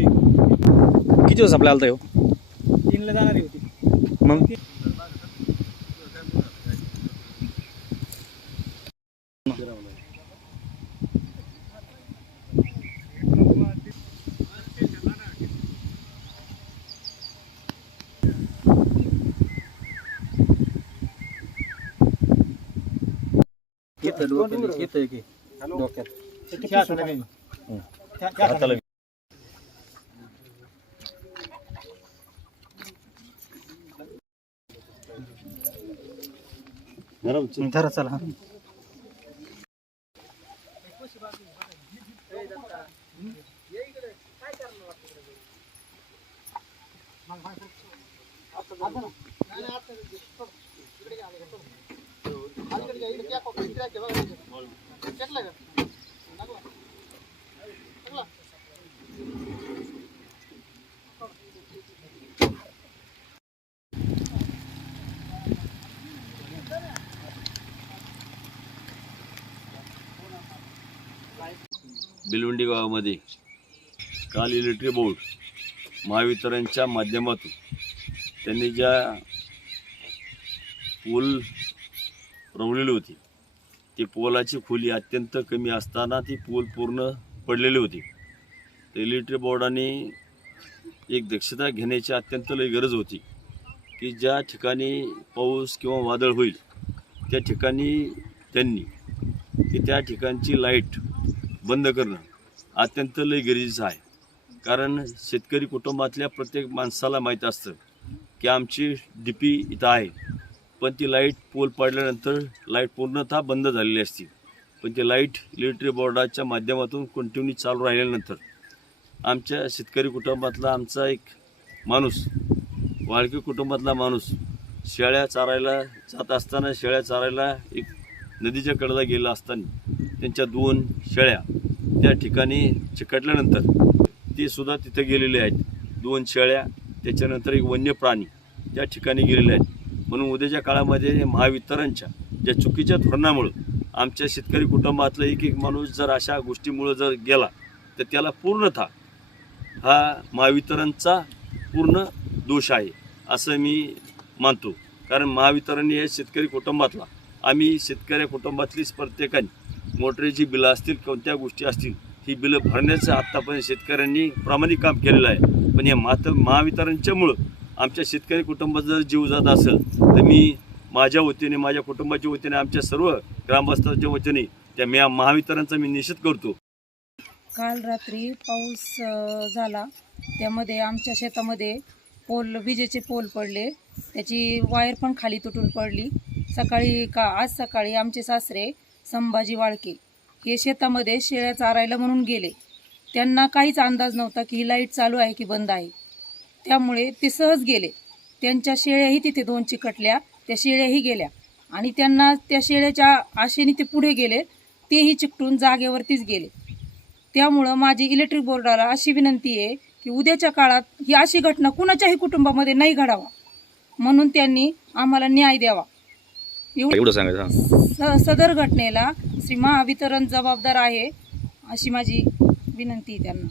किती दिवस आपल्या आलता हो? तीनला जाणारी होती मग? ह्या हाताला बी. ह्या- ह्या हाताला. धरा चला बिलवंडी गावामध्ये काल इलेक्ट्रिक बोर्ड महावितरणच्या माध्यमातून त्यांनी ज्या पूल रवलेली होती ती पोलाची खोली अत्यंत कमी असताना ती पोल पूर्ण पडलेली होती. तर इलेक्ट्रिक बोर्डाने एक दक्षता घेण्याची अत्यंत लई गरज होती की ज्या ठिकाणी पाऊस किंवा वादळ होईल त्या ठिकाणी त्यांनी की त्या ठिकाणची लाइट बंद करणं अत्यंत लई गरजेचं आहे. कारण शेतकरी कुटुंबातल्या प्रत्येक माणसाला माहीत असतं की आमची डी पी इथं आहे. पण ती लाइट पोल पडल्यानंतर लाइट पूर्णतः बंद झालेली असते. पण ती लाइट इलेक्ट्रिक बोर्डाच्या माध्यमातून कंटिन्यू चालू राहिल्यानंतर आमच्या शेतकरी कुटुंबातला आमचा एक माणूस वाळकी कुटुंबातला माणूस शेळ्या चारायला जात असताना शेळ्या चारायला एक नदीच्या कडेला गेला असताना त्यांच्या दोन शेळ्या त्या ठिकाणी चिकटल्यानंतर ते सुद्धा तिथे गेलेले आहेत. दोन शेळ्या त्याच्यानंतर एक वन्य प्राणी त्या ठिकाणी गेलेले आहेत. म्हणून उद्याच्या काळामध्ये महावितरणच्या ज्या चुकीच्या धोरणामुळं आमच्या शेतकरी कुटुंबातला एक एक माणूस जर अशा गोष्टीमुळं जर गेला तर त्याला पूर्णतः हा महावितरणचा पूर्ण दोष आहे असं मी मानतो. कारण महावितरण हे शेतकरी कुटुंबातला आम्ही शेतकऱ्या कुटुंबातलीच प्रत्येकाने. मोटरीची बिलं असतील कोणत्या गोष्टी असतील ही बिलं भरण्याचं आत्तापर्यंत शेतकऱ्यांनी प्रामाणिक काम केलेलं आहे. पण या मात महावितरणच्यामुळं आमच्या शेतकरी कुटुंबाचा जर जीव जात असेल तर मी माझ्या वतीने माझ्या कुटुंबाच्या वतीने आमच्या सर्व ग्रामस्थांच्या वतीने त्या मी महावितरणचा मी निषेध करतो. काल रात्री पाऊस झाला. त्यामध्ये आमच्या शेतामध्ये पोल विजेचे पोल पडले. त्याची वायर पण खाली तुटून पडली. सकाळी का आज सकाळी आमचे सासरे संभाजी वाळके हे शेतामध्ये शेळ्या चारायला म्हणून गेले. त्यांना काहीच अंदाज नव्हता की ही लाइट चालू आहे की बंद आहे. त्यामुळे ते सहज गेले. त्यांच्या शेळ्याही तिथे दोन चिकटल्या त्या शेळ्याही गेल्या. आणि त्यांना त्या शेळ्याच्या आशेने ते पुढे गेले तेही चिकटून जागेवरतीच गेले. त्यामुळं माझी इलेक्ट्रिक बोर्डाला अशी विनंती आहे की उद्याच्या काळात ही अशी घटना कुणाच्याही कुटुंबामध्ये नाही घडावा. म्हणून त्यांनी आम्हाला न्याय द्यावा. एवढं सांगायचं सदर घटनेला श्री महावितरण जबाबदार आहे अशी माझी विनंती त्यांना.